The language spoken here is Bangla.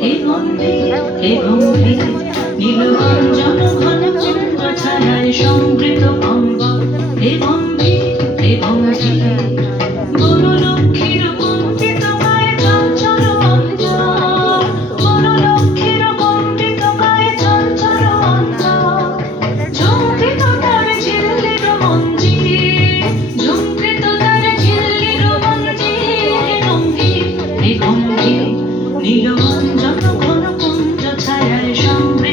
হে গম্ভীর হে গম্ভীর নীলকঞ্চন ঘন চন্দ্র ছায়ায় সংবৃত অম্বর হে গম্ভীর হে গম্ভীর বনলক্ষ্মীর কম্পিত গায়ে চঞ্চল অন্তর বনলক্ষ্মীর কম্পিত গায়ে চঞ্চল অন্তর ঝঙ্কৃত তার ঝিল্লির মঞ্জির ঝঙ্কৃত তার ঝিল্লির মঞ্জির হে গম্ভীর হে গম্ভীর নীলকঞ্চন ঘন কুঞ্জ ছায়ায় সংবৃত